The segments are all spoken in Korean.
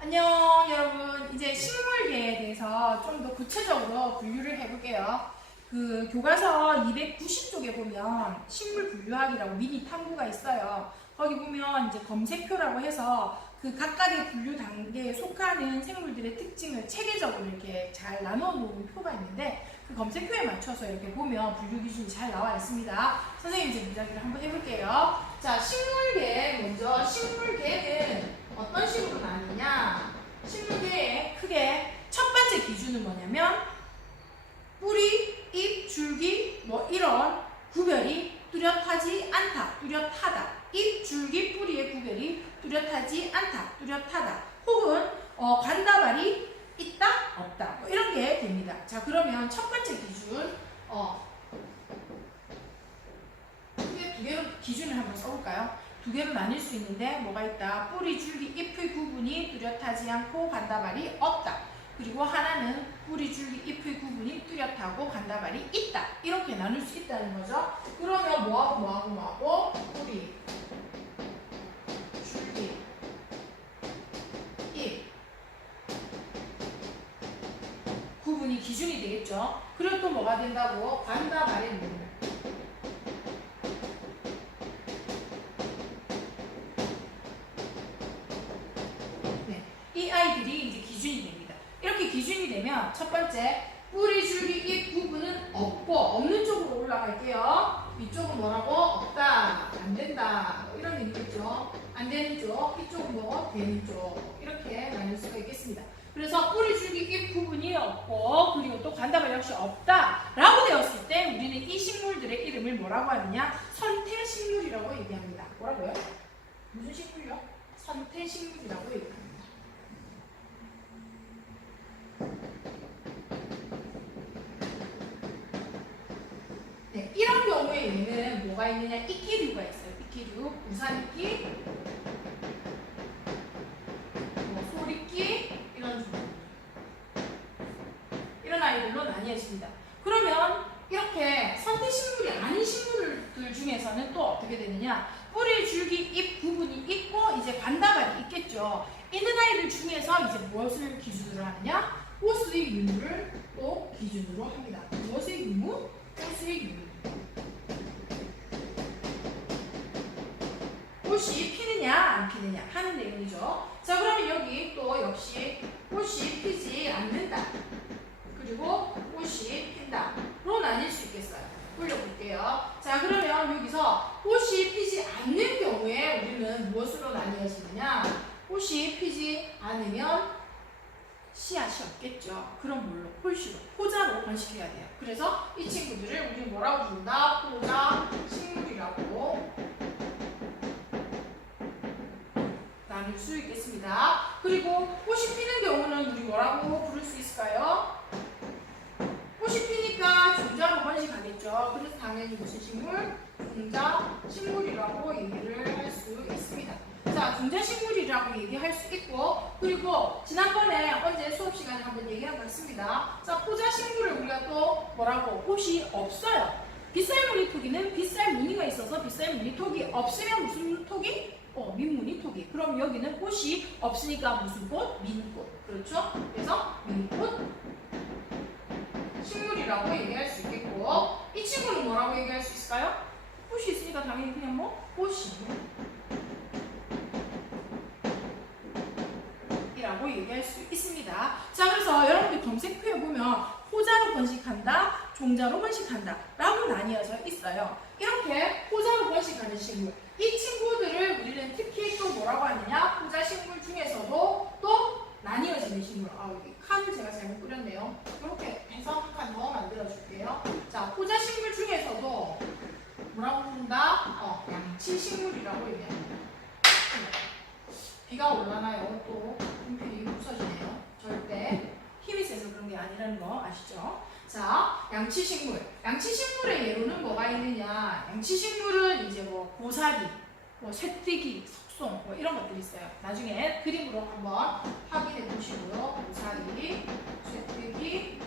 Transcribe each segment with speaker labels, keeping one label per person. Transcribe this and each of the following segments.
Speaker 1: 안녕 여러분. 이제 식물계에 대해서 좀 더 구체적으로 분류를 해볼게요. 그 교과서 290쪽에 보면 식물 분류학이라고 미니 탐구가 있어요. 거기 보면 이제 검색표라고 해서 그 각각의 분류 단계에 속하는 생물들의 특징을 체계적으로 이렇게 잘 나눠 놓은 표가 있는데 그 검색표에 맞춰서 이렇게 보면 분류 기준이 잘 나와 있습니다. 선생님 이제 문장기를 한번 해볼게요. 자 식물계 먼저. 식물계는 어떤 식으로 나뉘냐 식물계의 크게 첫 번째 기준은 뭐냐면 뿌리, 잎, 줄기 뭐 이런 구별이 뚜렷하지 않다, 뚜렷하다. 잎, 줄기, 뿌리의 구별이 뚜렷하지 않다, 뚜렷하다. 혹은 어, 관다발이 있다, 없다. 뭐 이런 게 됩니다. 자 그러면 첫 번째 기준 어, 크게 두 개로 기준을 한번 써볼까요? 두 개로 나뉠 수 있는데 뭐가 있다? 뿌리, 줄기, 잎의 구분이 뚜렷하지 않고 간다발이 없다. 그리고 하나는 뿌리, 줄기, 잎의 구분이 뚜렷하고 간다발이 있다. 이렇게 나눌 수 있다는 거죠. 그러면 뭐하고 뭐하고 뭐하고 뿌리, 줄기, 잎 구분이 기준이 되겠죠. 그리고 또 뭐가 된다고? 물. 네, 첫 번째 뿌리 줄기 잎 부분은 없고 없는 쪽으로 올라갈게요. 이쪽은 뭐라고? 없다, 안 된다, 뭐 이런 의미겠죠. 안 되는 쪽, 이쪽은 뭐 되는 쪽 이렇게 나눌 수가 있겠습니다. 그래서 뿌리 줄기 잎 부분이 없고 그리고 또 간다발 역시 없다 라고 되었을 때 우리는 이 식물들의 이름을 뭐라고 하느냐? 선태식물이라고 얘기합니다. 뭐라고요? 무슨 식물요? 선태식물이라고 얘기합니다. 네, 이런 경우에는 뭐가 있느냐? 이끼류가 있어요. 이끼류, 우산 이끼, 뭐 소리끼 이런 종류. 이런 아이들로 나뉘어집니다. 그러면 이렇게 선택식물이 아닌 식물들 중에서는 또 어떻게 되느냐? 뿌리, 줄기, 잎 부분이 있고 이제 관다발이 있겠죠. 있는 아이들 중에서 이제 무엇을 기준으로 하느냐? 꽃의 유무를 또 기준으로 합니다. 무엇의 유무? 꽃의 유무. 내용이죠. 자 그러면 여기 또 역시 꽃이 피지 않는다. 그리고 꽃이 핀다 로 나뉠 수 있겠어요. 올려볼게요. 자 그러면 여기서 꽃이 피지 않는 경우에 우리는 무엇으로 나뉘어지느냐? 꽃이 피지 않으면 씨앗이 없겠죠. 그럼 뭘로? 홀씨로, 포자로 번식해야 돼요. 그래서 이 친구들을 우리 뭐라고 부른다? 포자 식물이라고 나눌 수 있겠습니다. 그리고 꽃이 피는 경우는 우리 뭐라고 부를 수 있을까요? 꽃이 피니까 종자로 번식하겠죠. 그래서 당연히 무슨 식물? 종자 식물이라고 얘기를 할 수 있습니다. 자, 종자 식물이라고 얘기할 수 있고, 그리고 지난번에 언제 수업 시간에 한번 얘기해 봤습니다. 자, 포자 식물을 우리가 또 뭐라고? 꽃이 없어요. 빗살 무늬 토기는 빗살 무늬가 있어서 빗살 무늬 톡이 없으면 무슨 톡이? 어, 민무늬 토기. 그럼 여기는 꽃이 없으니까 무슨 꽃? 민꽃. 그렇죠? 그래서 민꽃 식물이라고 얘기할 수 있겠고 이 친구는 뭐라고 얘기할 수 있을까요? 꽃이 있으니까 당연히 그냥 뭐 꽃이 이라고 얘기할 수 있습니다. 자 그래서 여러분들 검색표에 보면 호자로 번식한다, 종자로 번식한다 라고 나뉘어져 있어요. 이렇게 호자로 번식하는 식물 이 친구들을 우리는 특히 또 뭐라고 하느냐 호자 식물 중에서도 또 나뉘어지는 식물 아 여기 칸을 제가 잘못 그렸네요. 이렇게 해서 한칸더 만들어 줄게요. 자 호자 식물 중에서도 뭐라고 부른다? 어, 양치 식물이라고 얘기합니다. 비가 올라나요? 또 분필이 부서지네요. 절대 힘이 세서 그런 게 아니라는 거 아시죠? 자, 양치식물. 양치식물의 예로는 뭐가 있느냐? 양치식물은 이제 뭐 고사리, 뭐 쇠뜨기, 석송 뭐 이런 것들이 있어요. 나중에 그림으로 한번 확인해 보시고요. 고사리, 쇠뜨기,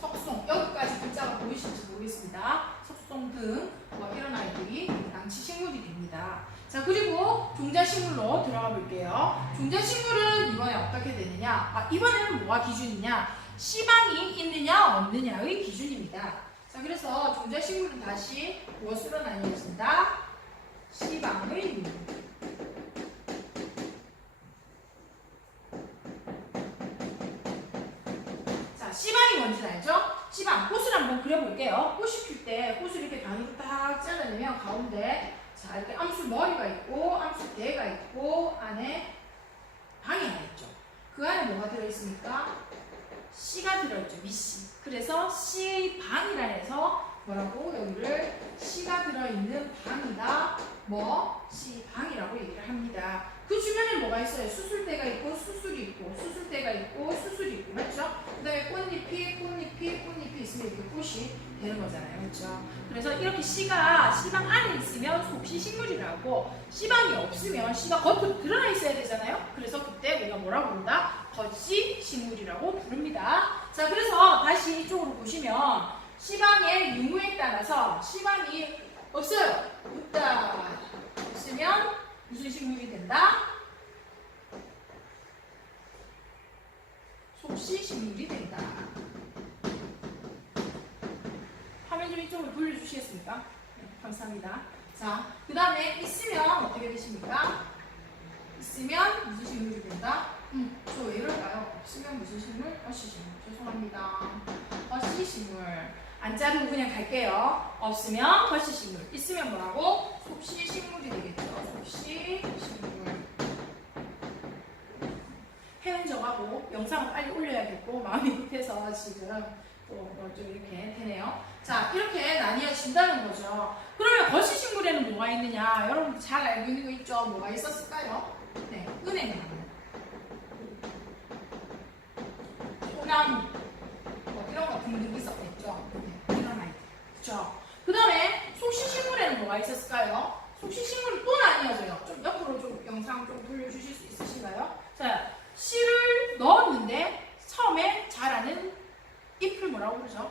Speaker 1: 석송 여기까지 글자가 보이실지 모르겠습니다. 석송 등뭐 이런 아이들이 양치 식물이 됩니다. 자, 그리고 종자식물로 들어가 볼게요. 종자식물은 이번에 어떻게 되느냐? 아, 이번에는 뭐가 기준이냐? 시방이 있느냐, 없느냐의 기준입니다. 자, 그래서 종자식물은 다시 무엇으로 나뉘어진다? 시방의 유무. 자, 씨방이 뭔지 알죠? 씨방, 꽃을 한번 그려볼게요. 꽃이 필 때 꽃을 이렇게 반으로 딱 잘라내면 가운데 자, 이렇게 암수 머리가 있고 암수 대가 있고 안에 방이 하나 있죠. 그 안에 뭐가 들어있습니까? 씨가 들어있죠. 미씨. 그래서 씨의 방이라 해서 뭐라고 여기를 씨가 들어있는 방이다. 뭐 씨방이라고 얘기를 합니다. 그 주변에 뭐가 있어요? 수술대가 있고 수술이 있고 수술대가 있고 수술이 있고 맞죠? 그다음에 꽃잎이 꽃잎이 꽃잎이 있으면 이렇게 꽃이 되는 거잖아요, 그렇죠? 그래서 이렇게 씨가 씨방 안에 있으면 속시 식물이라고 씨방이 없으면 씨가 겉으로 드러나 있어야 되잖아요. 그래서 그때 우리가 뭐라고 부른다? 겉씨 식물이라고 부릅니다. 자, 그래서 다시 이쪽으로 보시면 씨방의 유무에 따라서 씨방이 없어요. 없다. 없으면 무슨 식물이 된다? 속시 식물이 된다. 화면 좀 이쪽으로 돌려주시겠습니까? 네, 감사합니다. 자, 그 다음에 있으면 어떻게 되십니까? 있으면 무슨 식물이 된다? 음, 저 왜 이럴까요? 없으면 무슨 식물? 어시 식물. 죄송합니다. 어시 식물. 안 자르고 그냥 갈게요. 없으면 거시 식물. 있으면 뭐라고? 속시 식물이 되겠죠. 속시 식물. 해는 저하고 영상을 빨리 올려야겠고 마음이 급해서 지금 또좀 이렇게 되네요. 자 이렇게 나뉘어진다는 거죠. 그러면 거시 식물에는 뭐가 있느냐? 여러분 잘 알고 있는 거 있죠? 뭐가 있었을까요? 네, 은행나무, 소나무, 뭐 이런 거 등등 아이들. 그렇죠. 그 다음에 속시식물에는 뭐가 있었을까요? 속시식물이 또 나뉘어져요. 좀 옆으로 좀 영상 좀 돌려주실 수 있으신가요? 자, 씨를 넣었는데 처음에 자라는 잎을 뭐라고 그러죠?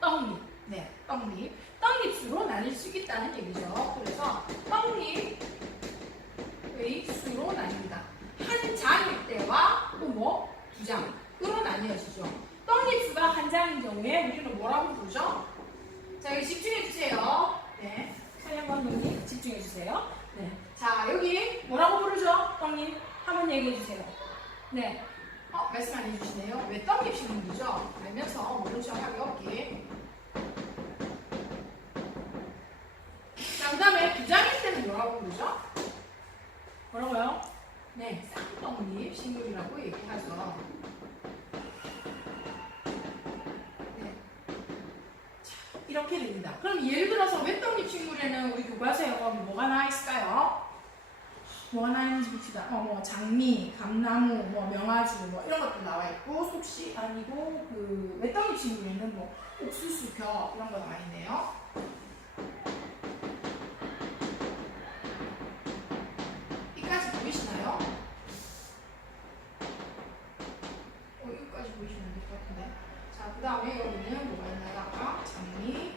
Speaker 1: 떡잎. 네, 떡잎. 떡잎수로 나뉠 수 있다는 얘기죠. 그래서 떡잎의 수로 나뉩니다. 한 장일 때와 또 뭐? 두 장으로 나뉘어지죠. 떡잎수가 한 장인 경우에 우리는 뭐라고 부르죠? 자, 여기 집중해 주세요. 네. 서영 감독님 집중해 주세요. 네. 자, 여기 뭐라고 부르죠? 떡잎 한번 얘기해 주세요. 네. 어, 말씀 안 해주시네요. 왜 떡잎 식물이죠? 알면서 모르죠 하기 없기. 자, 그 다음에 부장일 때는 뭐라고 부르죠? 뭐라고요? 네, 쌍떡잎 식물이라고 얘기하죠. 네. 자, 이렇게 됩니다. 그럼 예를 들어서 외떡잎 식물에는 우리 교과서에 뭐가 나와 있을까요? 있는지 봅시다. 어, 뭐 장미, 감나무, 뭐 명아주, 뭐 이런 것도 나와 있고 속시 아니고 그 외떡잎 친구에는 뭐 옥수수, 벼 이런 거 나와 있네요. 이까지 보이시나요? 어, 여기까지 보이시면 될 것 같은데. 자, 그 다음에 여기는 뭐가 있나요? 아까 장미,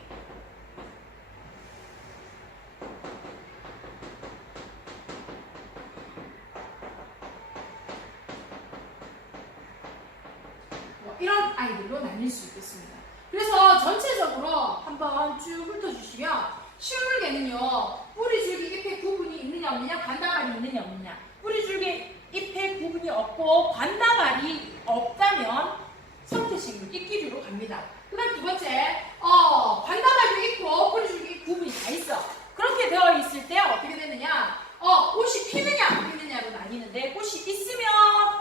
Speaker 1: 뭐 이런 아이들로 나뉠 수 있겠습니다. 그래서 전체적으로 한번 쭉 훑어주시면 식물계는요 뿌리 줄기 잎의 구분이 있느냐 없느냐 관다발이 있느냐 없느냐 뿌리 줄기 잎의 구분이 없고 관다발이 없다면 성태식물 잎기류로 갑니다. 그다음 두 번째 어 관다발도 있고 뿌리 줄기 구분이 다 있어. 그렇게 되어 있을 때 어떻게 되느냐 어 꽃이 피느냐 안 피느냐로 나뉘는데 꽃이 있으면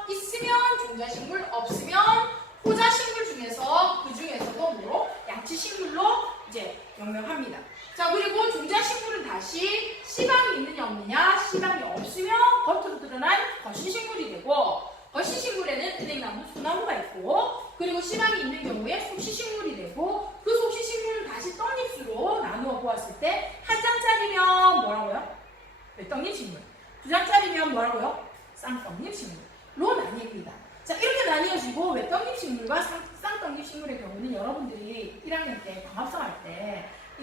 Speaker 1: 있으면 종자식물 없으면 호자식물 중에서 그 중에서도 뭐로 양치식물로 이제 명명합니다. 자 그리고 종자식물은 다시 씨방이 있느냐 없느냐 씨방이 없으면 겉으로 드러난 거시식물이 되고 거시식물에는 은행나무, 소나무가 있고 그리고 씨방이 있는 경우에 속시식물이 되고 그 속시식물은 다시 떡잎수로 나누어 보았을 때 한 장짜리면 뭐라고요? 떡잎 식물. 두 장짜리면 뭐라고요? 쌍떡잎 식물로 나뉩니다. 자 이렇게 나뉘어지고 외떡잎 식물과 쌍- 쌍떡잎 식물의 경우는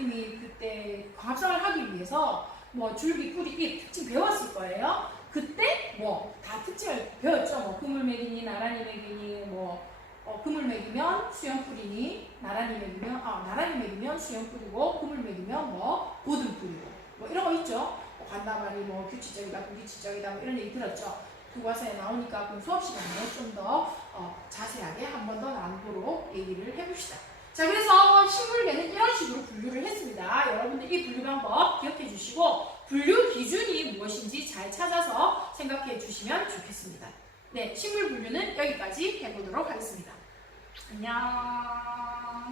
Speaker 1: 여러분들이 1학년 때 광합성 할때 이미 그때 광합성을 하기 위해서 뭐 줄기, 뿌리, 잎 특징 배웠을 거예요. 그때 뭐 다 특징을 배웠죠. 뭐 그물 맥이니 나란히 맥이니 뭐 어, 그물 맥이면 수영 뿌리니 나란히 맥이면 아 나란히 맥이면 수영 뿌리고 그물 맥이면 뭐 고등 뿌리고 뭐 이런 거 있죠. 뭐 간다말이 뭐 규칙적이다 불규칙적이다 뭐 이런 얘기 들었죠. 교과서에 나오니까 그 수업 시간에 좀더 어, 자세하게 한 번 더 나누도록 얘기를 해봅시다. 자, 그래서 식물계는 이런 식으로 분류를 했습니다. 여러분들 이 분류 방법 기억해 주시고 분류 기준이 무엇인지 잘 찾아서 생각해 주시면 좋겠습니다. 네, 식물 분류는 여기까지 해보도록 하겠습니다. 안녕.